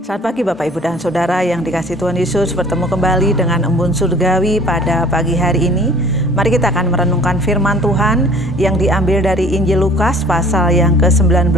Selamat pagi Bapak, Ibu, dan Saudara yang dikasihi Tuhan Yesus. Bertemu kembali dengan Embun Surgawi pada pagi hari ini. Mari kita akan merenungkan firman Tuhan yang diambil dari Injil Lukas pasal yang ke-19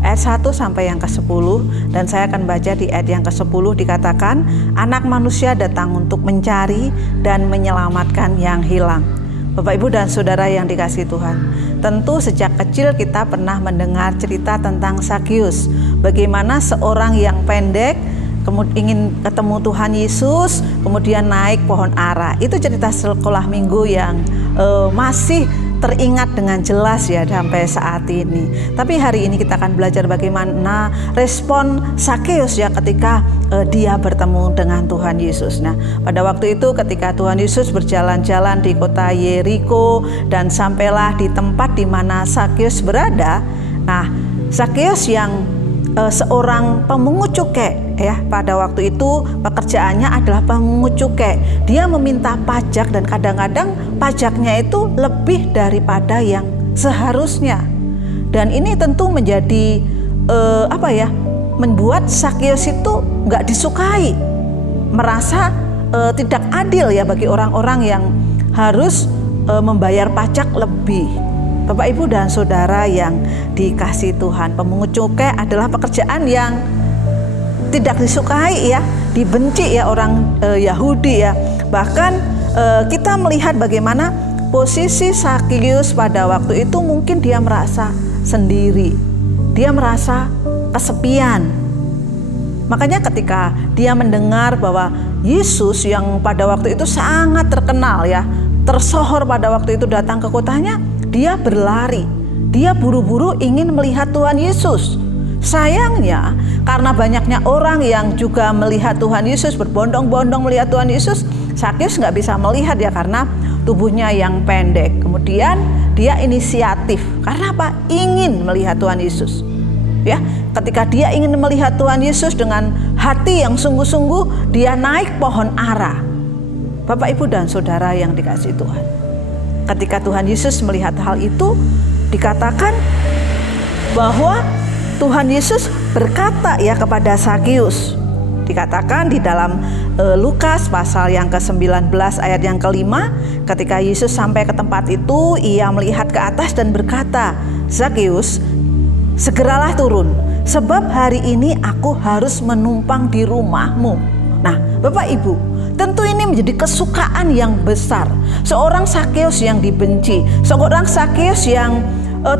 ayat 1 sampai yang ke-10. Dan saya akan baca di ayat yang ke-10 dikatakan, Anak manusia datang untuk mencari dan menyelamatkan yang hilang. Bapak, Ibu, dan Saudara yang dikasihi Tuhan, tentu sejak kecil kita pernah mendengar cerita tentang Zakius. Bagaimana seorang yang pendek kemudian ingin ketemu Tuhan Yesus, kemudian naik pohon ara. Itu cerita sekolah minggu yang masih teringat dengan jelas ya sampai saat ini. Tapi hari ini kita akan belajar bagaimana respon Zakius ya ketika dia bertemu dengan Tuhan Yesus. Nah, pada waktu itu ketika Tuhan Yesus berjalan-jalan di kota Yeriko dan sampailah di tempat di mana Zakius berada. Nah, Zakius yang seorang pemungut cukai ya, pada waktu itu pekerjaannya adalah pemungut cukai. Dia meminta pajak dan kadang-kadang pajaknya itu lebih daripada yang seharusnya. Dan ini tentu menjadi membuat Zakius itu nggak disukai, merasa tidak adil ya bagi orang-orang yang harus membayar pajak lebih. Bapak, Ibu, dan Saudara yang dikasihi Tuhan, pemungut cukai adalah pekerjaan yang tidak disukai ya, dibenci ya orang Yahudi ya. Bahkan kita melihat bagaimana posisi Zakius pada waktu itu, mungkin dia merasa sendiri, dia merasa kesepian. Makanya ketika dia mendengar bahwa Yesus yang pada waktu itu sangat terkenal ya, tersohor pada waktu itu datang ke kotanya, dia berlari, dia buru-buru ingin melihat Tuhan Yesus. Sayangnya karena banyaknya orang yang juga melihat Tuhan Yesus, berbondong-bondong melihat Tuhan Yesus, Zakius nggak bisa melihat ya karena tubuhnya yang pendek. Kemudian dia inisiatif, karena apa? Ingin melihat Tuhan Yesus. Ya, ketika dia ingin melihat Tuhan Yesus dengan hati yang sungguh-sungguh, dia naik pohon ara. Bapak, Ibu, dan Saudara yang dikasihi Tuhan, ketika Tuhan Yesus melihat hal itu, dikatakan bahwa Tuhan Yesus berkata ya kepada Zakius. Dikatakan di dalam Lukas pasal yang ke-19 ayat yang ke-5, ketika Yesus sampai ke tempat itu, ia melihat ke atas dan berkata, Zakius, segeralah turun, sebab hari ini aku harus menumpang di rumahmu. Nah, Bapak, Ibu, tentu ini menjadi kesukaan yang besar. Seorang Zakius yang dibenci, seorang Zakius yang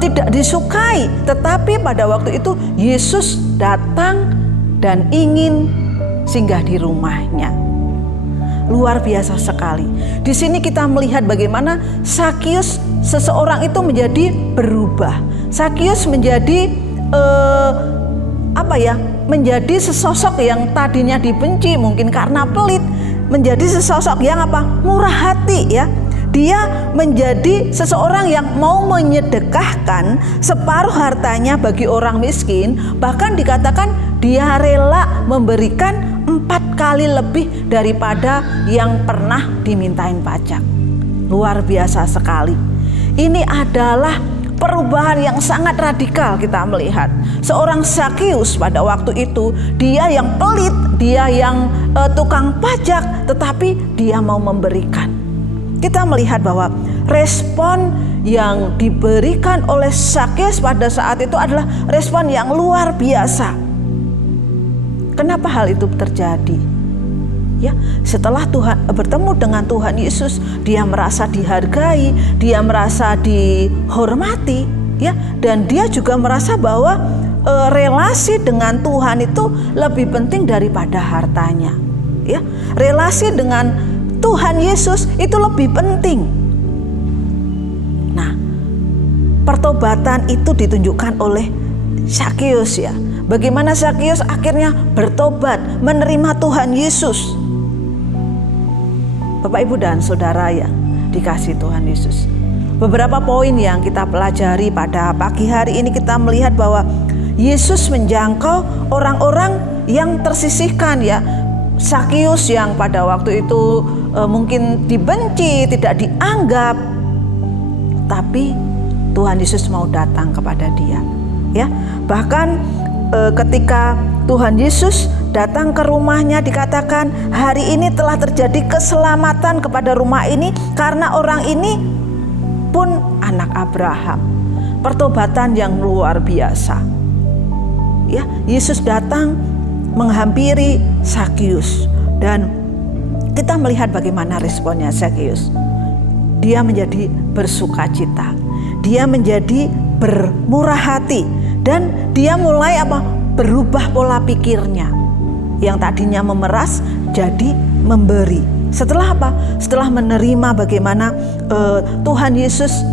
tidak disukai, tetapi pada waktu itu Yesus datang dan ingin singgah di rumahnya. Luar biasa sekali. Di sini kita melihat bagaimana Zakius, seseorang itu menjadi berubah. Zakius menjadi menjadi sesosok yang tadinya dibenci mungkin karena pelit, menjadi sesosok yang murah hati ya. Dia menjadi seseorang yang mau menyedekahkan separuh hartanya bagi orang miskin. Bahkan dikatakan dia rela memberikan 4 kali lebih daripada yang pernah dimintain pajak. Luar biasa sekali. Ini adalah perubahan yang sangat radikal kita melihat. Seorang Zakius pada waktu itu, dia yang pelit, dia yang tukang pajak, tetapi dia mau memberikan. Kita melihat bahwa respon yang diberikan oleh Zakius pada saat itu adalah respon yang luar biasa. Kenapa hal itu terjadi? Ya, setelah bertemu dengan Tuhan Yesus, dia merasa dihargai, dia merasa dihormati, ya, dan dia juga merasa bahwa relasi dengan Tuhan itu lebih penting daripada hartanya. Ya, relasi dengan Tuhan Yesus itu lebih penting. Nah, pertobatan itu ditunjukkan oleh Zakius ya. Bagaimana Zakius akhirnya bertobat, menerima Tuhan Yesus. Bapak, Ibu, dan Saudara yang dikasihi Tuhan Yesus, beberapa poin yang kita pelajari pada pagi hari ini, kita melihat bahwa Yesus menjangkau orang-orang yang tersisihkan ya. Zakius yang pada waktu itu mungkin dibenci, tidak dianggap, tapi Tuhan Yesus mau datang kepada dia. Ya, bahkan ketika Tuhan Yesus datang ke rumahnya, dikatakan hari ini telah terjadi keselamatan kepada rumah ini karena orang ini pun anak Abraham. Pertobatan yang luar biasa. Ya, Yesus datang menghampiri Zakius dan kita melihat bagaimana responnya Zakius. Dia menjadi bersukacita. Dia menjadi bermurah hati dan dia mulai berubah pola pikirnya. Yang tadinya memeras jadi memberi. Setelah apa? Setelah menerima bagaimana Tuhan Yesus,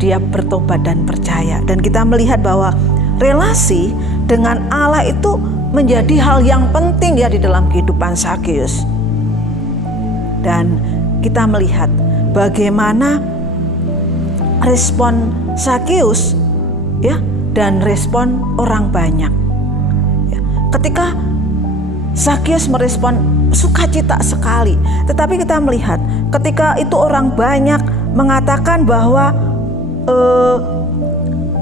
dia bertobat dan percaya. Dan kita melihat bahwa relasi dengan Allah itu menjadi hal yang penting ya di dalam kehidupan Zakius. Dan kita melihat bagaimana respon Zakius ya dan respon orang banyak. Ya, ketika Zakius merespon sukacita sekali, tetapi kita melihat ketika itu orang banyak mengatakan bahwa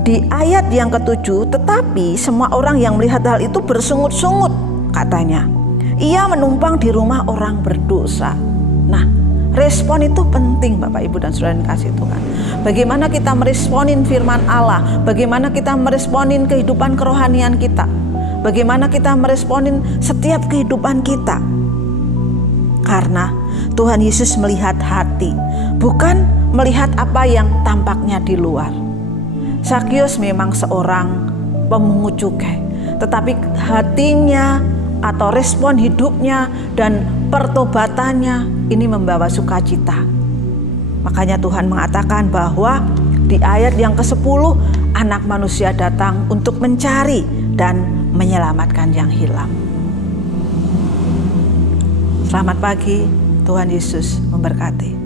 di ayat yang ke-7, tetapi semua orang yang melihat hal itu bersungut-sungut, katanya. Ia menumpang di rumah orang berdosa. Nah, respon itu penting Bapak Ibu dan Saudara yang kasih Tuhan. Bagaimana kita meresponin firman Allah, bagaimana kita meresponin kehidupan kerohanian kita, bagaimana kita meresponin setiap kehidupan kita. Karena Tuhan Yesus melihat hati, bukan melihat apa yang tampaknya di luar. Zakius memang seorang pemungut cukai, tetapi hatinya atau respon hidupnya dan pertobatannya ini membawa sukacita. Makanya Tuhan mengatakan bahwa di ayat yang ke-10, Anak Manusia datang untuk mencari dan menyelamatkan yang hilang. Selamat pagi, Tuhan Yesus memberkati.